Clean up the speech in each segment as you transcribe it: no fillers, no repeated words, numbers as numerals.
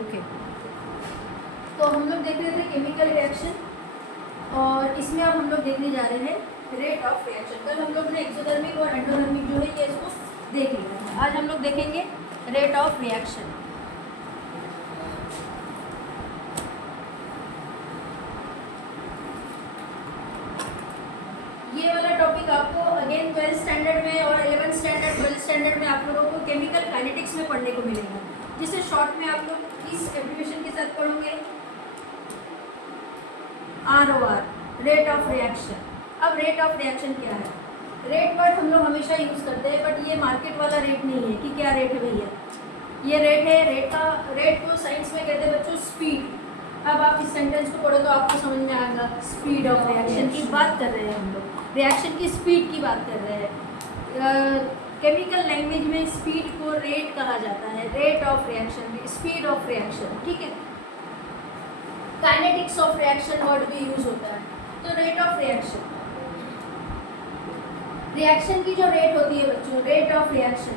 Okay, तो हम लोग देख रहे थे केमिकल रिएक्शन, और इसमें अब हम लोग देखने जा रहे हैं रेट ऑफ रिएक्शन। कल हम लोग ने एक्सोथर्मिक और एंडोथर्मिक जो है ये इसको देख लिया है। आज हम लोग देखेंगे रेट ऑफ रिएक्शन। ये वाला टॉपिक आपको अगेन 12th स्टैंडर्ड में और 11th स्टैंडर्ड 12th स्टैंडर्ड में आप लोगों को केमिकल काइनेटिक्स में पढ़ने को मिलेगा, जिसे शॉर्ट में आप लोग इस एब्रिविएशन के साथ पढ़ोगे ROR, रेट ऑफ रिएक्शन। अब रेट ऑफ रिएक्शन क्या है? रेट वर्ड हम लोग हमेशा यूज़ करते हैं, बट ये मार्केट वाला रेट नहीं है कि क्या रेट है भैया, ये रेट है। रेट को साइंस में कहते हैं बच्चों स्पीड। अब आप इस सेंटेंस को पढ़ो तो आपको समझ में आएगा, स्पीड ऑफ रिएक्शन की बात कर रहे हैं हम लोग, रिएक्शन की स्पीड की बात कर रहे हैं। केमिकल लैंग्वेज में स्पीड को रेट कहा जाता है, rate of reaction, speed of reaction, ठीक है। काइनेटिक्स ऑफ रिएक्शन वर्ड भी यूज होता है। तो रेट ऑफ रिएक्शन, रिएक्शन की जो रेट होती है बच्चों, rate of reaction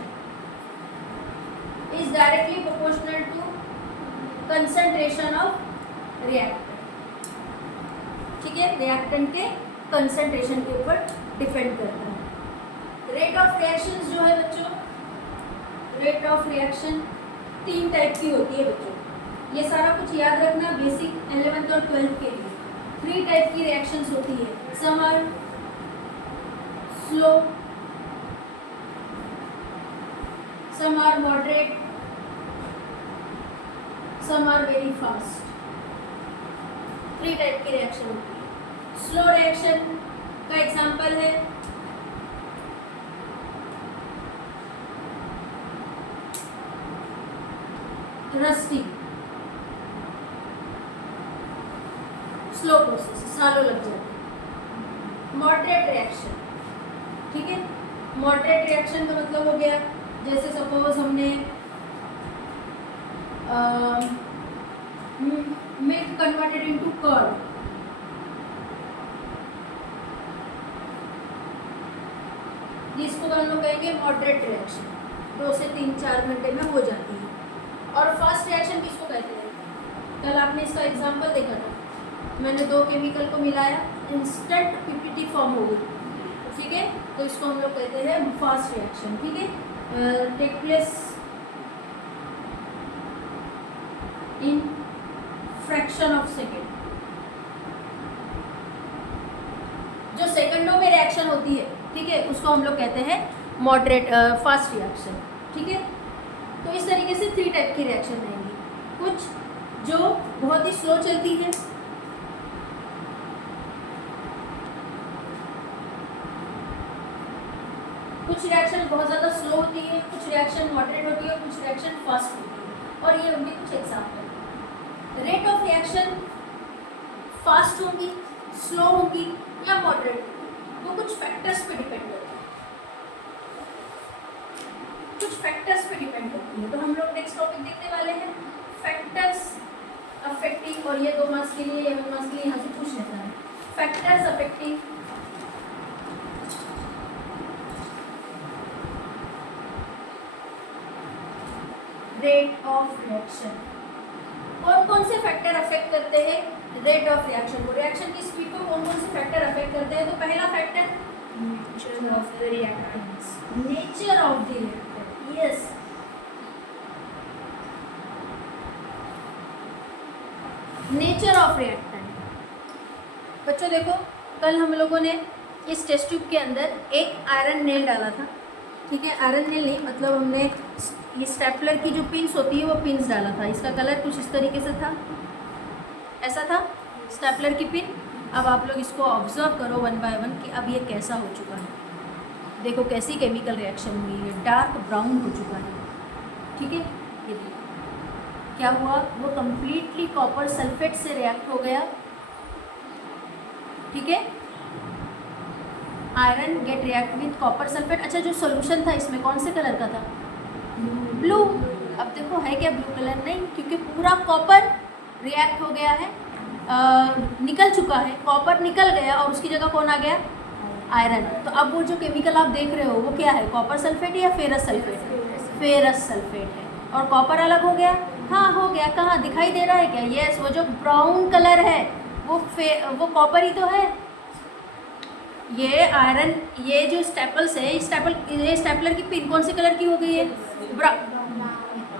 is directly proportional to concentration of reactant, ठीक है। रिएक्टेंट के कंसंट्रेशन के ऊपर डिपेंड करता है। रेट ऑफ रिएक्शंस जो है बच्चों, रेट ऑफ रिएक्शन 3 टाइप की होती है बच्चों। ये सारा कुछ याद रखना बेसिक 11th और 12th के लिए। 3 टाइप की रिएक्शंस होती है। Some are slow, some are moderate, some are very fast. 3 type की रिएक्शन होती है। स्लो रिएक्शन का एग्जांपल है रस्टिंग, स्लो प्रोसेस, सालों लग जाते हैं। मॉडरेट रिएक्शन, ठीक है। मॉडरेट रिएक्शन का मतलब हो गया, जैसे सपोज हमने मिल्क कन्वर्टेड इनटू कर्ड, जिसको हम लोग कहेंगे मॉडरेट रिएक्शन, 2 से 3-4 घंटे में हो जाती है। और फास्ट रिएक्शन किसको कहते हैं? कल आपने इसका एग्जांपल देखा था, मैंने 2 केमिकल को मिलाया, इंस्टेंट पीपीटी फॉर्म हो गई, ठीक है। तो इसको हम लोग कहते हैं फास्ट रिएक्शन, ठीक है। Take place in fraction of second, जो सेकंडों में रिएक्शन होती है, ठीक है, उसको हम लोग कहते हैं मॉडरेट फास्ट रिएक्शन, ठीक है। तो इस तरीके से 3 टाइप की रिएक्शन रहेंगी। कुछ जो बहुत ही स्लो चलती है, कुछ रिएक्शन बहुत ज़्यादा स्लो होती है, कुछ रिएक्शन मॉडरेट होती है, कुछ रिएक्शन फास्ट होती है। और ये उनके कुछ example. Rate of reaction fast होगी, स्लो होगी या मॉडरेट होगी, वो कुछ फैक्टर्स पे डिपेंड करती है, कुछ फैक्टर्स पे डिपेंड करती है। तो हम लोग नेक्स्ट टॉपिक देखने वाले हैं फैक्टर्स अफेक्टिंग, और ये 2 मार्क्स के लिए, 1 मार्क्स के लिए यहाँ से पूछ लेता है। Factors affecting rate of reaction. कौन कौन से फैक्टर अफेक्ट करते हैं रेट ऑफ रिएक्शन को? रिएक्शन की स्पीड को कौन कौन से फैक्टर अफेक्ट करते हैं? तो पहला factor nature of the reactants, nature of the reactant, yes. Nature of reactant बच्चों देखो, कल हम लोगों ने इस टेस्ट ट्यूब के अंदर एक आयरन नेल डाला था, ठीक है। आयरन नेल नहीं, मतलब हमने ये स्टेपलर की जो पिन्स होती है वो पिन्स डाला था। इसका कलर कुछ इस तरीके से था, ऐसा था स्टेपलर की पिन। अब आप लोग इसको ऑब्जर्व करो 1 बाय 1 कि अब ये कैसा हो चुका है। देखो कैसी केमिकल रिएक्शन हुई है, डार्क ब्राउन हो चुका है, ठीक है। ये देखो क्या हुआ, वो कंप्लीटली कॉपर सल्फेट से रिएक्ट हो गया, ठीक है। Iron get react with copper sulphate. अच्छा, जो सॉल्यूशन था इसमें कौन से कलर का था? ब्लू। अब देखो है क्या ब्लू कलर? नहीं, क्योंकि पूरा कॉपर रिएक्ट हो गया है, निकल चुका है, कॉपर निकल गया और उसकी जगह कौन आ गया? आयरन। तो अब वो जो केमिकल आप देख रहे हो वो क्या है? कॉपर सल्फेट या फेरस सल्फेट? फेरस सल्फेट है। और कॉपर अलग हो गया, हाँ हो गया, कहाँ दिखाई दे रहा है क्या? यस, वो जो ब्राउन कलर है वो कॉपर ही तो है। ये आयरन, ये जो स्टेपल्स है, ये स्टेपलर की पिन कौन से कलर की हो गई है?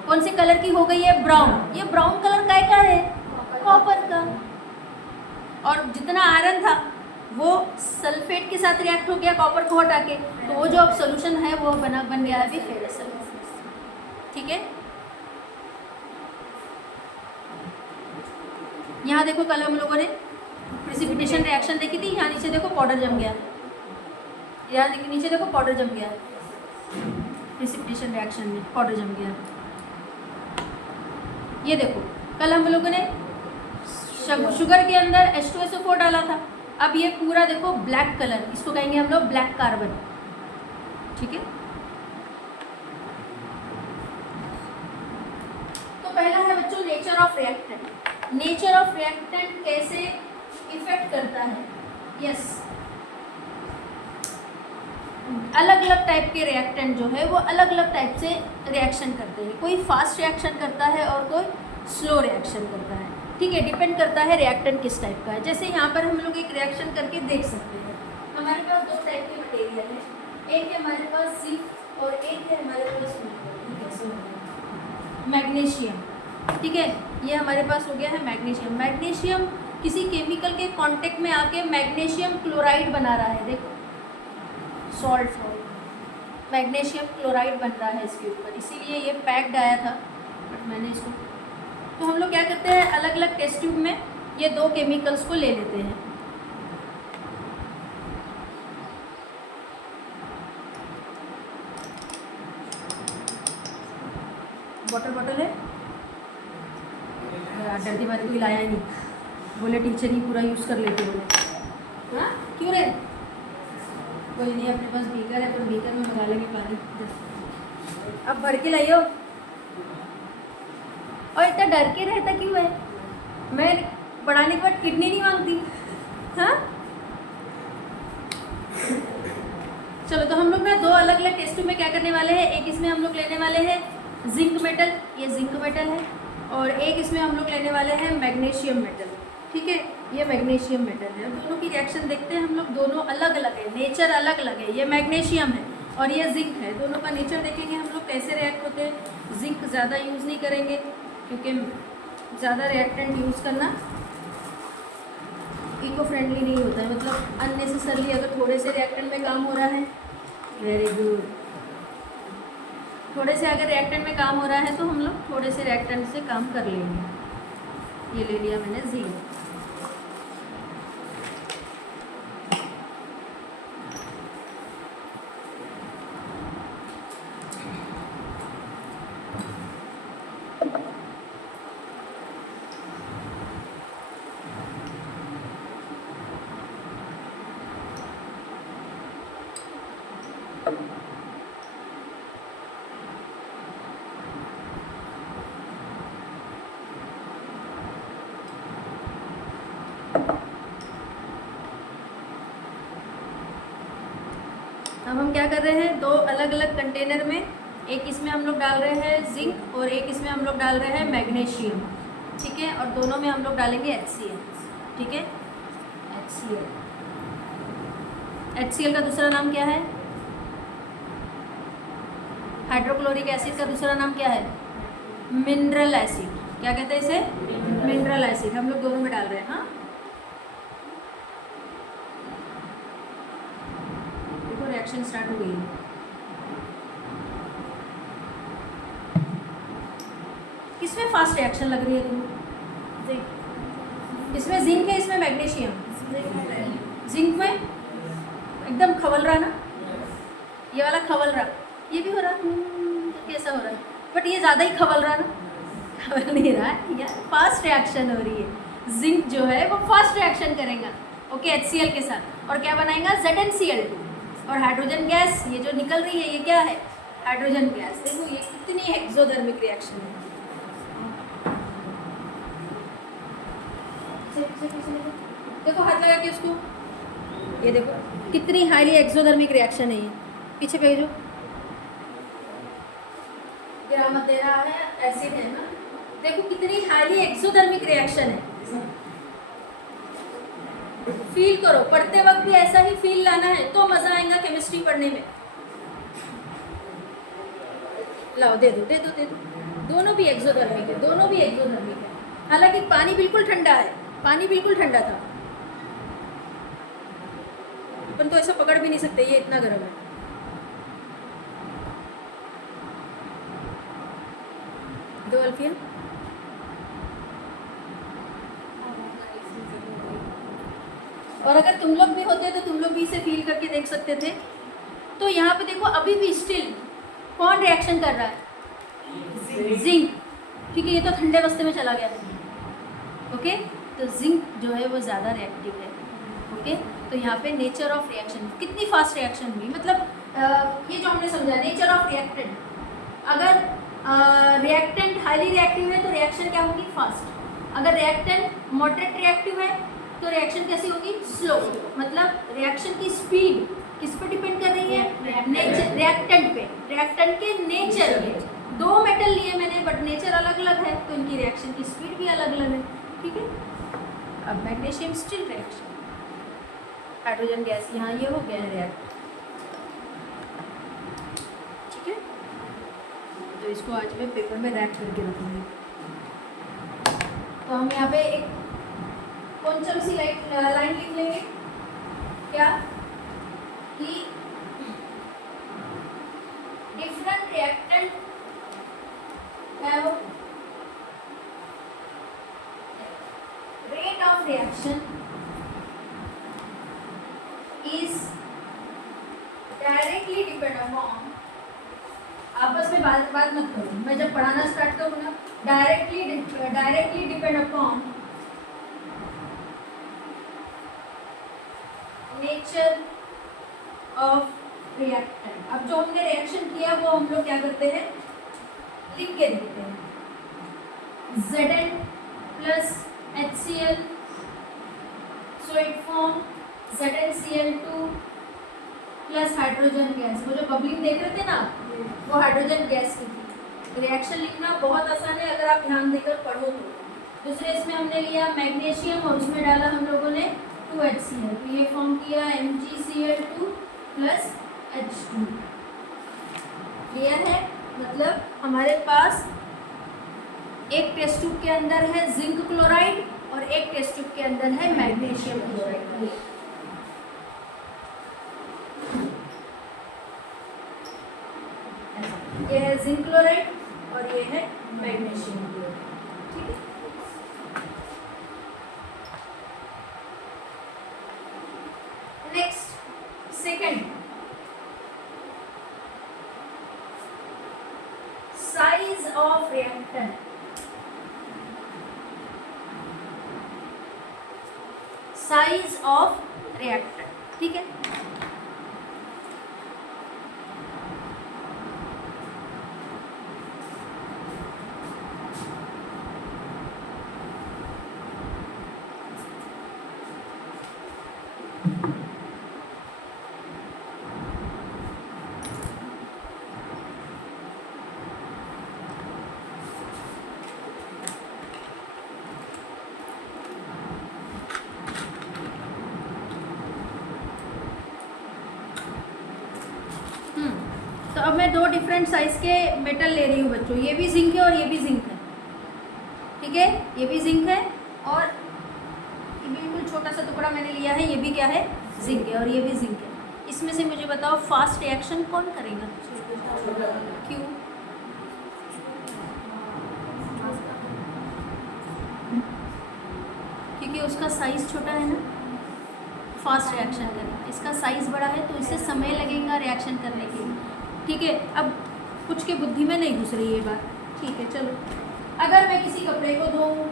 कौन से कलर की हो गई है? ब्राउन। ये ब्राउन कलर का है? कॉपर का। और जितना आयरन था वो सल्फेट के साथ रिएक्ट हो गया कॉपर को हटा के, तो वो जो अब सोल्यूशन है वो बन गया अभी फेरस सल्फेट। ठीक है, यहाँ देखो कल हम लोगों ने प्रेसिपिटेशन रिएक्शन देखी थी, यहाँ नीचे देखो पाउडर जम गया, यहाँ नीचे देखो पाउडर जम गया, प्रेसिपिटेशन रिएक्शन में पाउडर जम गया। ये देखो कल हम लोगों ने शुगर के अंदर H2SO4 डाला था, अब ये पूरा देखो ब्लैक कलर, इसको कहेंगे हम लोग ब्लैक कार्बन। ठीक है, तो पहला है बच्चों nature of reactant. Nature of reactant कैसे इफेक्ट करता है? यस, अलग अलग टाइप के रिएक्टेंट जो है वो अलग अलग टाइप से रिएक्शन करते हैं। कोई फास्ट रिएक्शन करता है और कोई स्लो रिएक्शन करता है। ठीक है, डिपेंड करता है रिएक्टेंट किस टाइप का है। जैसे यहाँ पर हम लोग एक रिएक्शन करके देख सकते हैं। हमारे पास दो टाइप के मटेरियल है, एक है हमारे पास जिंक और एक है हमारे पास मैग्नीशियम। ठीक है, ये हमारे पास हो गया है मैग्नीशियम। मैग्नीशियम किसी केमिकल के कांटेक्ट में आके मैग्नीशियम क्लोराइड बना रहा है। देखो सॉल्ट मैग्नीशियम क्लोराइड बन रहा है इसके ऊपर, इसीलिए ये पैक्ड आया था, बट मैंने इसको, तो हम लोग क्या करते हैं अलग अलग टेस्ट ट्यूब में ये दो केमिकल्स को ले लेते हैं। वाटर बॉटल है यार, डरती बारी कोई लाया ही नहीं, बोले टीचर ही पूरा यूज़ कर लेते बोले। हाँ क्यों रे? कोई नहीं, अपने पास बीकर है, पर बीकर में मंगा लेंगे पानी। अब भर के लाइयो। और इतना डर के रहता क्यों है? मैं पढ़ाने के बाद किडनी नहीं मांगती। हाँ चलो, तो हम लोग ना दो अलग अलग टेस्ट में क्या करने वाले हैं। एक इसमें हम लोग लेने वाले हैं जिंक मेटल, ये जिंक मेटल है, और एक इसमें हम लोग लेने वाले हैं मैग्नीशियम मेटल। ठीक है, ये मैग्नीशियम मेटल है। दोनों की रिएक्शन देखते हैं हम लोग, दोनों अलग अलग है, नेचर अलग अलग है। ये मैग्नीशियम है और ये जिंक है, दोनों का नेचर देखेंगे हम लोग कैसे रिएक्ट होते हैं। जिंक ज़्यादा यूज़ नहीं करेंगे क्योंकि ज़्यादा रिएक्टेंट यूज़ करना इको फ्रेंडली नहीं होता है, मतलब अननेसेसरली। अगर थोड़े से रिएक्टेंट में काम हो रहा है, वेरी गुड, थोड़े से अगर रिएक्टेंट में काम हो रहा है तो हम लोग थोड़े से रिएक्टेंट से काम कर लेंगे। ये ले लिया मैंने जिंक। अब हम क्या कर रहे हैं, दो अलग अलग कंटेनर में, एक इसमें हम लोग डाल रहे हैं जिंक और एक इसमें हम लोग डाल रहे हैं मैग्नीशियम। ठीक है, और दोनों में हम लोग डालेंगे HCl। ठीक है, HCl। HCl का दूसरा नाम क्या है? हाइड्रोक्लोरिक एसिड का दूसरा नाम क्या है? Mineral acid. क्या कहते हैं इसे? Mineral acid. हम लोग दोनों में डाल रहे हैं। हाँ देखो रिएक्शन स्टार्ट हो गई है। किसमें फास्ट रिएक्शन लग रही है तुम्हें? इसमें जिंक है, इसमें मैग्नीशियम। जिंक में एकदम खवल रहा ना, ये वाला खवल रहा, ये भी हो रहा कैसा हो रहा है, बट ये ज़्यादा ही खवल रहा ना, खवल नहीं रहा है यार, फास्ट रिएक्शन हो रही है। जिंक जो है वो फास्ट रिएक्शन करेगा ओके HCl के साथ, और क्या बनाएगा? ZnCl2। और हाइड्रोजन गैस ये जो निकल रही है ये क्या है? Hydrogen gas. देखो ये कितनी एक्सोथर्मिक रिएक्शन है। देखो हाथ लगा के उसको, ये देखो कितनी हाईली एक्सोथर्मिक रिएक्शन है ये। पीछे भेजो, गिरा मत दे रहा है, एसिड है ना, देखो कितनी हाईली एक्सोथर्मिक रिएक्शन है। फील करो, पढ़ते वक्त भी ऐसा ही फील लाना है तो मजा आएगा केमिस्ट्री पढ़ने में। लाओ दे दो दे दो दे दो। दोनों भी एक्सोथर्मिक है, दोनों भी एक्सोथर्मिक है। हालांकि पानी बिल्कुल ठंडा है, पानी बिल्कुल ठंडा था, अपन तो ऐसा पकड़ भी नहीं सकते, ये इतना गर्म है। दो अल्फिया। और अगर तुम लोग भी होते तो तुम लोग भी इसे फील करके देख सकते थे। तो यहाँ पे देखो अभी भी स्टिल कौन रिएक्शन कर रहा है? जिंक। ठीक है, ये तो ठंडे अवस्थे में चला गया। ओके, तो जिंक जो है वो ज़्यादा रिएक्टिव है। ओके, तो यहाँ पे नेचर ऑफ रिएक्शन, कितनी फास्ट रिएक्शन हुई, मतलब ये जो हमने समझा नेचर ऑफ रिएक्टेंट। अगर रिएक्टेंट हाईली रिएक्टिव है तो रिएक्शन क्या होगी? फास्ट। अगर रिएक्टेंट मॉडरेट रिएक्टिव है तो रिएक्शन कैसी होगी? स्लो। मतलब रिएक्शन की स्पीड किस पे डिपेंड कर रही है? नेचर, रिएक्टेंट पे, रिएक्टेंट के नेचर पे। दो मेटल लिए मैंने बट नेचर अलग अलग है तो इनकी रिएक्शन की स्पीड भी अलग अलग है। ठीक है, अब magnesium still reaction, hydrogen gas यहाँ ये हो गया है रिएक्ट। ठीक है, तो इसको आज मैं पेपर में रैप करके रखूँगी। तो हम यहाँ पे एक कौन सी लाइन लिख लेंगे क्या कि different reactant have rate of reaction is directly depend upon, आपस में बात मत करो, मैं जब पढ़ाना स्टार्ट करूँ ना, directly depend upon nature of reactant. अब जो हमने रिएक्शन किया वो हम लोग क्या करते हैं? लिख के देखते हैं। Zn plus HCl, so it form ZnCl2 plus hydrogen gas. वो जो बबलिंग देख रहे थे ना, वो हाइड्रोजन गैस की थी। रिएक्शन लिखना बहुत आसान है अगर आप ध्यान देकर पढ़ो तो। दूसरे इसमें हमने लिया मैग्नीशियम और उसमें डाला हम लोगों ने 2HCl, तो ये फॉर्म किया MgCl2 प्लस H2। क्लियर है? मतलब हमारे पास एक टेस्ट ट्यूब के अंदर है जिंक क्लोराइड और एक टेस्ट ट्यूब के अंदर है मैग्नीशियम क्लोराइड। ये है जिंक क्लोराइड और ये है मैग्नीशियम क्लोराइड। ठीक है, next second, size of reactant. Size of reactant. ठीक है, तो अब मैं दो डिफरेंट साइज के मेटल ले रही हूँ बच्चों। ये भी जिंक है और ये भी जिंक है। ठीक है, ये भी जिंक है और ये बिल्कुल छोटा सा टुकड़ा मैंने लिया है, ये भी क्या है? जिंक है और ये भी जिंक है। इसमें से मुझे बताओ फास्ट रिएक्शन कौन करेगा? क्यों? क्योंकि उसका साइज छोटा है ना, फास्ट रिएक्शन करेगा। इसका साइज बड़ा है तो इससे समय लगेगा रिएक्शन करने के लिए। ठीक है, अब कुछ के बुद्धि में नहीं घुस रही ये बात। ठीक है, चलो अगर मैं किसी कपड़े को धोऊं,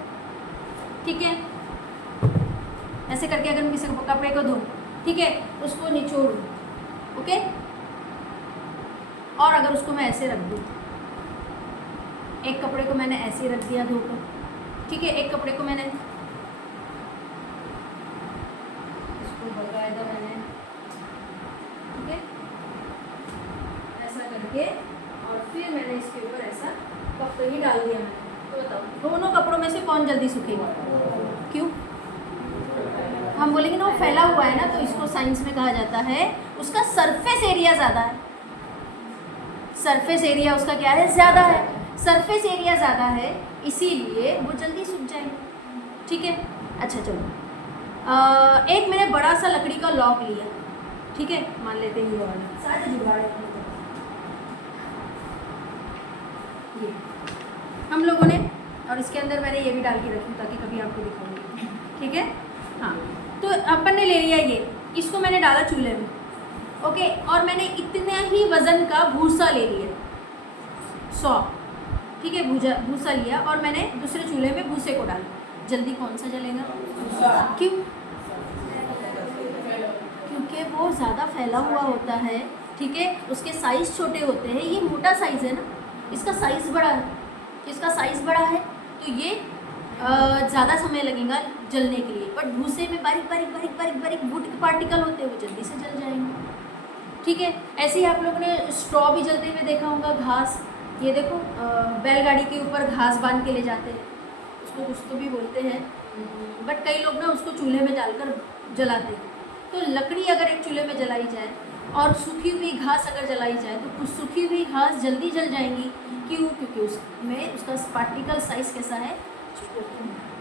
ठीक है, ऐसे करके अगर मैं किसी कपड़े को धोऊं, ठीक है, उसको निचोड़ूं, ओके, और अगर उसको मैं ऐसे रख दूं, एक कपड़े को मैंने ऐसे रख दिया धोकर, ठीक है, एक कपड़े को मैंने इसको बकायदा मैंने, ठीक है, ऐसा करके और फिर मैंने इसके ऊपर ऐसा कप ही डाल दिया मैंने, तो बताओ दोनों कपड़ों में से कौन जल्दी सूखेगा? क्यों? हम बोलेंगे ना वो फैला हुआ है ना, तो इसको साइंस में कहा जाता है उसका सरफेस एरिया ज़्यादा है। सरफेस एरिया उसका क्या है? ज़्यादा है। सरफेस एरिया ज़्यादा है इसीलिए वो जल्दी सूख जाएंगे। ठीक है, अच्छा चलो एक मैंने बड़ा सा लकड़ी का लॉक लिया, ठीक है, मान लेते हैं ये वाला सारे जुगाड़ ये हम लोगों ने, और इसके अंदर मैंने ये भी डाल के रखी ताकि कभी आपको दिखाऊंगी। ठीक है, हाँ, तो अपन ने ले लिया ये, इसको मैंने डाला चूल्हे में, ओके, और मैंने इतना ही वज़न का भूसा ले लिया 100, ठीक है, भूसा लिया और मैंने दूसरे चूल्हे में भूसे को डाला। जल्दी कौन सा जलेगा? क्यों? क्योंकि वो ज़्यादा फैला हुआ होता है, ठीक है, उसके साइज़ छोटे होते हैं, ये मोटा साइज़ है ना, इसका साइज़ बड़ा है, इसका साइज़ बड़ा है तो ये ज़्यादा समय लगेगा जलने के लिए। बट भूसे में बारीक बारीक बारीक बारीक बारीक वुड के पार्टिकल होते हैं, वो जल्दी से जल जाएंगे। ठीक है, ऐसे ही आप लोगों ने स्ट्रॉ भी जलते हुए देखा होगा, घास, ये देखो बैलगाड़ी के ऊपर घास बांध के ले जाते हैं, उसको कुछ तो भी बोलते हैं, बट कई लोग ना उसको चूल्हे में डालकर जलाते हैं। तो लकड़ी अगर एक चूल्हे में जलाई जाए और सूखी हुई घास अगर जलाई जाए तो कुछ सूखी हुई घास जल्दी जल जाएंगी। क्यों? क्योंकि उसमें उसका पार्टिकल साइज़ कैसा है?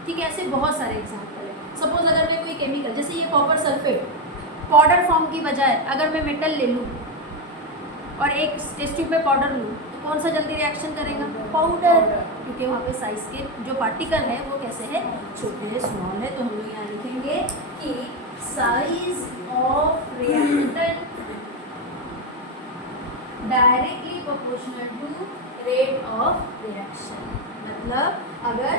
ठीक है, ऐसे बहुत सारे एग्जाम्पल है। सपोज अगर मैं कोई केमिकल, जैसे ये कॉपर सल्फेट, पाउडर फॉर्म की बजाय अगर मैं मेटल ले लूँ और एक टेस्ट ट्यूब में पाउडर लूँ तो कौन सा जल्दी रिएक्शन करेगा? पाउडर, क्योंकि वहाँ पे साइज़ के जो पार्टिकल है वो कैसे है? छोटे है, स्मॉल है। तो हम लोग यहाँ लिखेंगे कि size of reactant directly proportional to rate of reaction. मतलब अगर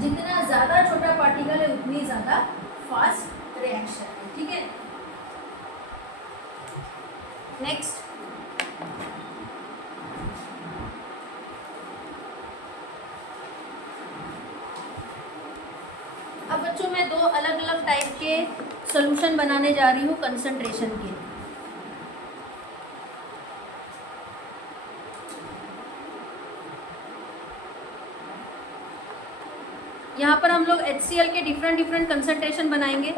जितना ज़्यादा छोटा पार्टिकल है उतनी ज़्यादा फास्ट रिएक्शन है। ठीक है, नेक्स्ट, अब बच्चों मैं दो अलग अलग टाइप के सॉल्यूशन बनाने जा रही हूँ कंसंट्रेशन के। यहाँ पर हम लोग HCl के डिफरेंट कंसंट्रेशन बनाएंगे।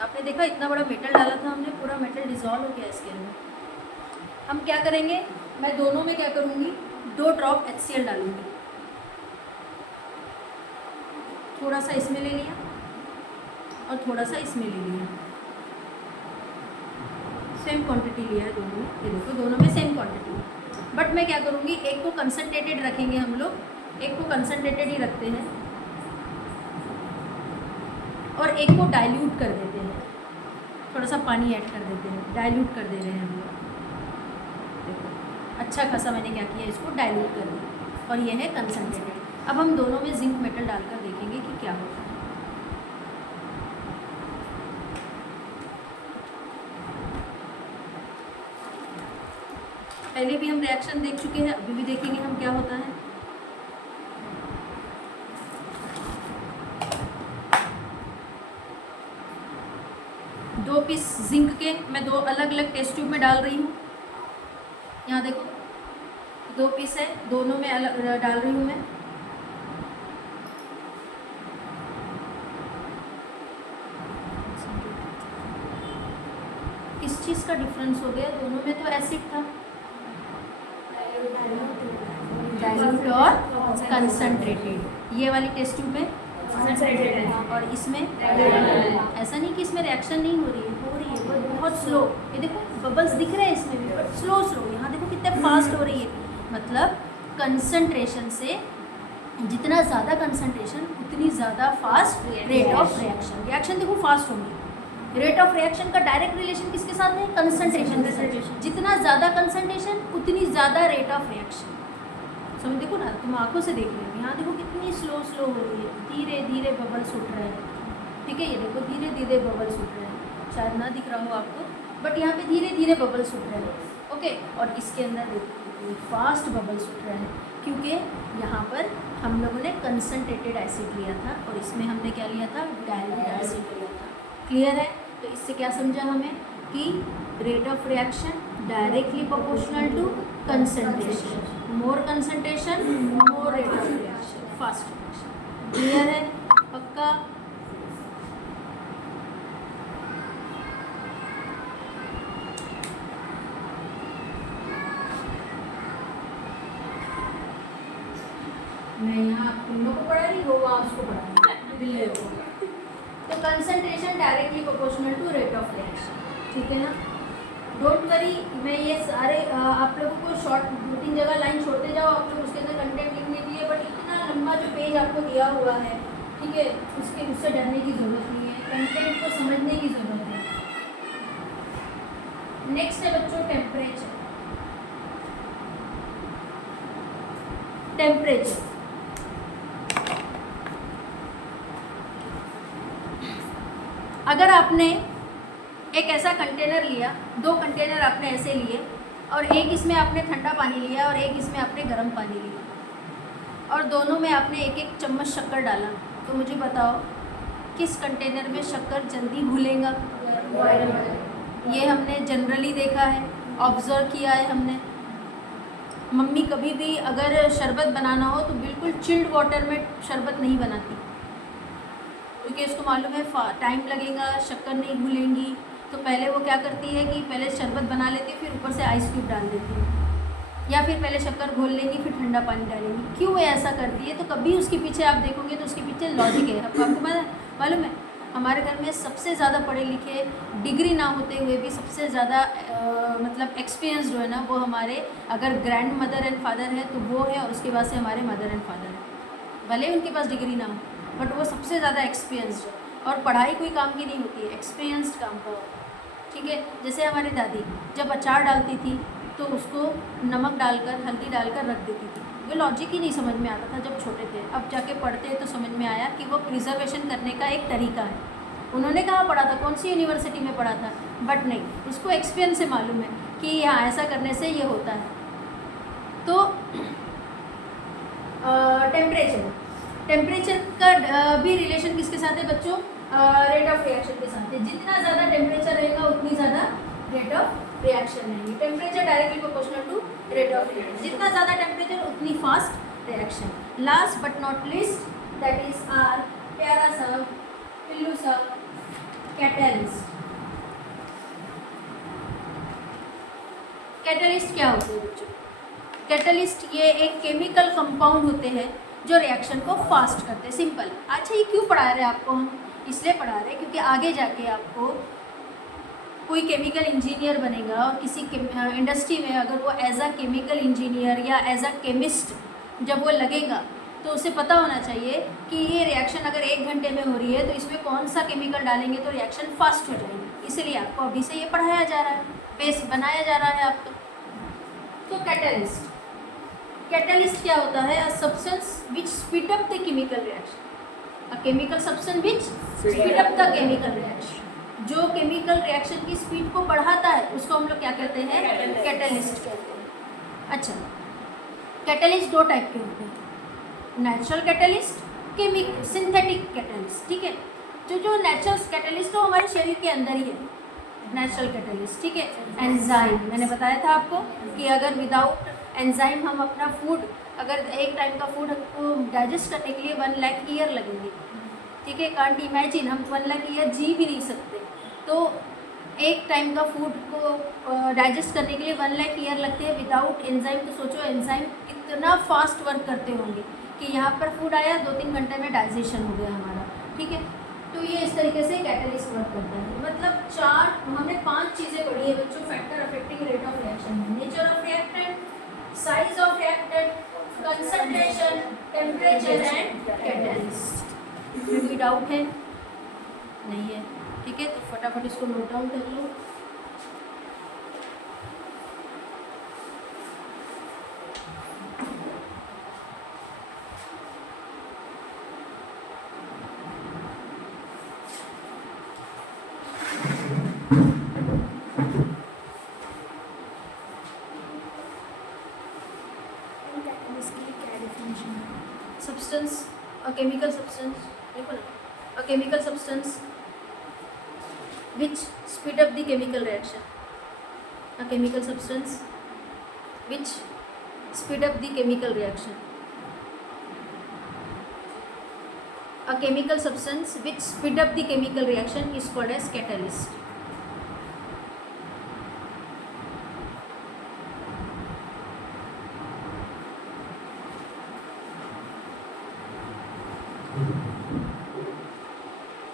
आपने देखा इतना बड़ा मेटल डाला था हमने, पूरा मेटल डिसॉल्व हो गया इसके अंदर। हम क्या करेंगे, मैं दोनों में क्या करूँगी, 2 ड्रॉप HCl डालूंगी। थोड़ा सा इसमें ले लिया और थोड़ा सा इसमें ले लिया, सेम क्वांटिटी लिया है दोनों में। ये देखो दोनों में सेम क्वांटिटी। बट मैं क्या करूँगी, एक को कंसनट्रेटेड रखेंगे हम लोग, एक को कंसनट्रेटेड ही रखते हैं और एक को डाइल्यूट कर देते हैं, थोड़ा सा पानी ऐड कर देते हैं, डाइल्यूट कर दे रहे हैं हम लोग। देखो अच्छा खासा मैंने क्या किया, इसको डाइल्यूट कर दिया और ये है कंसनट्रेटेड। अब हम दोनों में जिंक मेटल डालकर देखेंगे कि क्या होता है। पहले भी हम रिएक्शन देख चुके हैं, अभी भी देखेंगे हम क्या होता है। दो पीस जिंक के मैं 2 अलग अलग टेस्ट ट्यूब में डाल रही हूँ। यहाँ देखो 2 पीस है, दोनों में अलग डाल रही हूँ मैं। किस चीज़ का डिफरेंस हो गया? दोनों में तो एसिड था, डाइल्यूट और कंसंट्रेटेड। ये वाली टेस्ट ट्यूब में और इसमें ऐसा नहीं कि इसमें रिएक्शन नहीं हो रही है, बहुत स्लो। ये देखो बबल्स दिख रहे हैं इसमें भी, बट स्लो। यहाँ देखो कितने फास्ट हो रही है। मतलब कंसंट्रेशन से जितना ज़्यादा कंसंट्रेशन उतनी ज़्यादा fast rate of reaction. Reaction देखो फास्ट होंगी। रेट ऑफ रिएक्शन का डायरेक्ट रिलेशन किसके साथ है? कंसंट्रेशन के साथ। जितना ज़्यादा कंसंट्रेशन उतनी ज़्यादा रेट ऑफ रिएक्शन। समझ देखो ना, तुम आंखों से देख रहे हो, यहाँ देखो कितनी स्लो हो रही है, धीरे धीरे बबल्स उठ रहे हैं। ठीक है, ये देखो धीरे धीरे बबल्स उठ रहे हैं, शायद ना दिख रहा हो आपको, बट यहाँ पे धीरे धीरे बबल्स उठ रहे हैं। ओके, और इसके अंदर फास्ट बबल्स उठ रहे हैं क्योंकि यहाँ पर हम लोगों ने कंसनट्रेटेड एसिड लिया था और इसमें हमने क्या लिया था, डाइल्यूट एसिड लिया था। क्लियर है? तो इससे क्या समझा हमें कि rate of reaction directly proportional to concentration, more concentration more rate of reaction, fast reaction. Clear है? पक्का? मैं यहाँ आप तुम लोग को पढ़ा रही हो, वहाँ उसको पढ़ा रही बिल्ली को। तो concentration directly proportional to rate of reaction, ठीक है ना? डोंट वरी, मैं ये सारे आप लोगों को शॉर्ट 2-3 जगह लाइन छोड़ते जाओ, आप लोग उसके अंदर कंटेंट लिखने के लिए, बट इतना लंबा जो पेज आपको दिया हुआ है, ठीक है, उससे डरने की ज़रूरत नहीं है, कंटेंट को समझने की ज़रूरत है। नेक्स्ट है बच्चों टेम्परेचर। टेम्परेचर अगर आपने एक ऐसा कंटेनर लिया, 2 कंटेनर आपने ऐसे लिए और एक इसमें आपने ठंडा पानी लिया और एक इसमें आपने गर्म पानी लिया और दोनों में आपने 1-1 चम्मच शक्कर डाला, तो मुझे बताओ किस कंटेनर में शक्कर जल्दी घुलेगा? ये हमने जनरली देखा है, ऑब्ज़र्व किया है हमने। मम्मी कभी भी अगर शरबत बनाना हो तो बिल्कुल चिल्ड वाटर में शरबत नहीं बनाती, क्योंकि इसको मालूम है टाइम लगेगा, शक्कर नहीं घुलेंगी, तो पहले वो क्या करती है कि पहले शरबत बना लेती है, फिर ऊपर से आइस क्यूब डाल देती है, या फिर पहले शक्कर घोल लेंगी फिर ठंडा पानी डालेंगी। क्यों ये ऐसा करती है? तो कभी उसके पीछे आप देखोगे तो उसके पीछे लॉजिक है। आपको मालूम है, हमारे घर में सबसे ज़्यादा पढ़े लिखे, डिग्री ना होते हुए भी सबसे ज़्यादा मतलब एक्सपीरियंस जो है ना, वो हमारे अगर ग्रैंड मदर एंड फादर है तो वो है, और उसके बाद से हमारे मदर एंड फादर है। भले ही उनके पास डिग्री ना हो, बट वो सबसे ज़्यादा एक्सपीरियंस्ड है, और पढ़ाई कोई काम की नहीं होती है, एक्सपीरियंस्ड काम का, ठीक है। जैसे हमारी दादी जब अचार डालती थी तो उसको नमक डालकर, हल्दी डालकर रख देती थी। वो लॉजिक ही नहीं समझ में आता था जब छोटे थे, अब जाके पढ़ते तो समझ में आया कि वो प्रिजर्वेशन करने का एक तरीका है। उन्होंने कहाँ पढ़ा था, कौन सी यूनिवर्सिटी में पढ़ा था, बट नहीं, उसको एक्सपीरियंस से मालूम है कि हाँ ऐसा करने से ये होता है। तो टेम्परेचर का भी रिलेशन किसके साथ है बच्चों? रेट ऑफ रिएक्शन के साथ है। जितना ज़्यादा टेम्परेचर रहेगा उतनी ज़्यादा रेट ऑफ रिएक्शन रहेगी। Temperature directly proportional to rate of reaction. जितना ज़्यादा टेम्परेचर उतनी fast reaction. Last but not least, that is our प्यारा सा पिल्लू सा कैटलिस्ट। कैटलिस्ट क्या होते हैं बच्चों? कैटलिस्ट ये एक केमिकल कंपाउंड होते हैं जो रिएक्शन को फास्ट करते हैं। सिंपल। अच्छा, ये क्यों पढ़ा रहे हैं आपको हम? इसलिए पढ़ा रहे हैं क्योंकि आगे जाके आपको कोई केमिकल इंजीनियर बनेगा और किसी इंडस्ट्री में अगर वो एज अ केमिकल इंजीनियर या एज अ केमिस्ट जब वो लगेगा तो उसे पता होना चाहिए कि ये रिएक्शन अगर 1 घंटे में हो रही है तो इसमें कौन सा केमिकल डालेंगे तो रिएक्शन फास्ट हो जाएगी। इसलिए आपको अभी से ये पढ़ाया जा रहा है, बेस बनाया जा रहा है आपका। तो कैटलिस्ट, कैटलिस्ट क्या होता है? A substance which speed up the chemical reaction. A chemical substance which speed up the chemical reaction. जो केमिकल रिएक्शन की स्पीड को बढ़ाता है उसको हम लोग क्या कहते हैं? कैटलिस्ट कहते हैं। अच्छा, कैटलिस्ट 2 टाइप के होते हैं, natural catalyst, chemical synthetic catalyst. ठीक है, जो नेचुरल कैटलिस्ट हो हमारे शरीर के अंदर ही है, नेचुरल कैटलिस्ट। ठीक है, एंजाइम, मैंने बताया था आपको कि अगर विदाउट एंजाइम हम अपना फूड, अगर एक टाइम का फूड हमको डाइजेस्ट करने के लिए 1 लाख ईयर लगेंगे। ठीक है, कांट इमेजिन, हम 1 लाख ईयर जी भी नहीं सकते। तो एक टाइम का फूड को डाइजेस्ट करने के लिए 1 लाख ईयर लगते हैं विदाउट एंजाइम। तो सोचो एंजाइम कितना फास्ट वर्क करते होंगे कि यहाँ पर फूड आया, 2-3 घंटे में डाइजेशन हो गया हमारा। ठीक है, तो ये इस तरीके से कैटलिस्ट वर्क करता है। मतलब 4, हमने 5 चीज़ें पढ़ी है बच्चों factor affecting rate of reaction में। Nature of reactant, size of reactant, concentration, temperature and catalyst. कोई डाउट है? नहीं है? ठीक है, तो फटाफट इसको नोट डाउन कर लो। which speed up the chemical reaction. A chemical substance which speed up the chemical reaction. A chemical substance which speed up the chemical reaction is called as catalyst.